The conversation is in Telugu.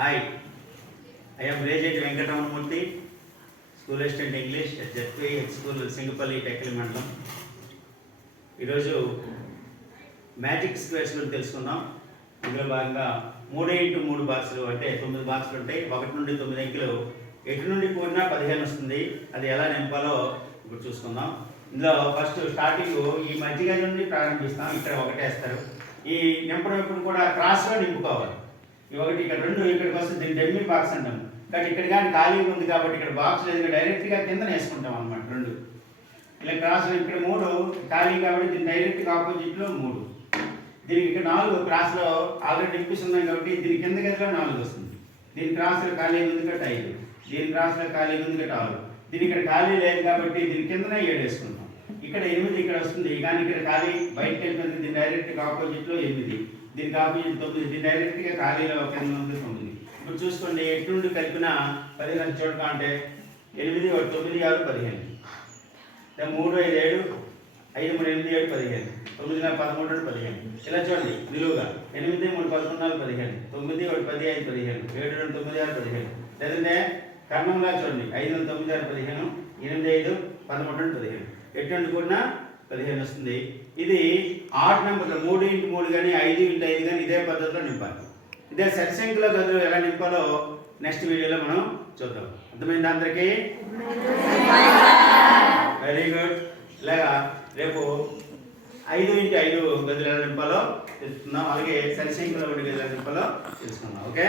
Hi, I am Rejat Venkataramurthy, School Assistant English at ZPH School Singapalli Tekali Mandalam. ఈరోజు మ్యాజిక్ స్క్వేర్స్ గురించి తెలుసుకుందాం. అందులో భాగంగా 3x3 బాక్సులు అంటే 9 బాక్సులు ఉంటాయి. 1 నుండి 9 అంకెలు ఎటు నుండి కూడినా 15 వస్తుంది. అది ఎలా నింపాలో ఇప్పుడు చూసుకుందాం. ఇందులో ఫస్ట్ స్టార్టింగ్ ఈ మధ్య నుండి ప్రారంభిస్తాం. ఇక్కడ 1 వేస్తారు. ఈ నింపడం ఎప్పుడు కూడా క్రాస్లో నింపుకోవాలి. ఈ 1 ఇక్కడ 2 ఇక్కడికి వస్తే దీన్ని డెమ్మీ బాక్స్ అంటాం. కానీ ఇక్కడ కానీ ఖాళీగా ఉంది కాబట్టి ఇక్కడ బాక్స్ లేదు, డైరెక్ట్గా కింద వేసుకుంటాం అనమాట. 2 ఇలా క్రాస్, ఇక్కడ 3 ఖాళీ కాబట్టి దీని డైరెక్ట్గా ఆపోజిట్లో 3. దీనికి ఇక్కడ 4 క్రాస్లో ఆల్రెడీ నింపిసి ఉన్నాం కాబట్టి దీని కింద గదిలో 4 వస్తుంది. దీని క్రాస్లో ఖాళీ ఉంది కాబట్టి 5, దీని క్రాస్లో ఖాళీ ఉంది కాబట్టి 6. దీని ఇక్కడ ఖాళీ లేదు కాబట్టి దీని కిందనే 7 వేసుకుంటాం. ఇక్కడ 8 ఇక్కడ వస్తుంది, కానీ ఇక్కడ ఖాళీ బయటకు వెళ్ళిపోతుంది. దీని డైరెక్ట్గా ఆపోజిట్లో 8, దీనికి ఆపోజిట్ 9, దీని డైరెక్ట్గా ఖాళీలో కింద ఉంది 9. ఇప్పుడు చూసుకోండి, ఎటు నుండి కలిపిన 15 చూడక అంటే 8, 1, 9, 6, 15. 3, 5, 7, 5, 3, 8, 7, 15. 9, 13, 15. ఇలా చూడండి నిలువుగా 8, 3, 11, 15. 9, 1, 10, 5, 15. 7, 2, 9, 6, 15. లేదంటే కర్ణంగా చూడండి 5, 9, 6, 15. 8, 5, 13, 15. ఎటు నుండి కూడా 15 వస్తుంది. ఇది ఆడ్ నెంబర్లో 3x3 కానీ 5x5 కానీ ఇదే పద్ధతిలో నింపాలి. ఇదే సెట్ సంఖ్యలో గదులు ఎలా నింపాలో నెక్స్ట్ వీడియోలో మనం చూద్దాం. అర్థమైంది అందరికీ? Very good. ఇలాగా రేపు 5x5 గదులు ఎలా నింపాలో తెలుసుకుందాం. అలాగే సెట్ సంఖ్యలో 1 గదులు ఎలా నింపాలో తెలుసుకుందాం. ఓకే.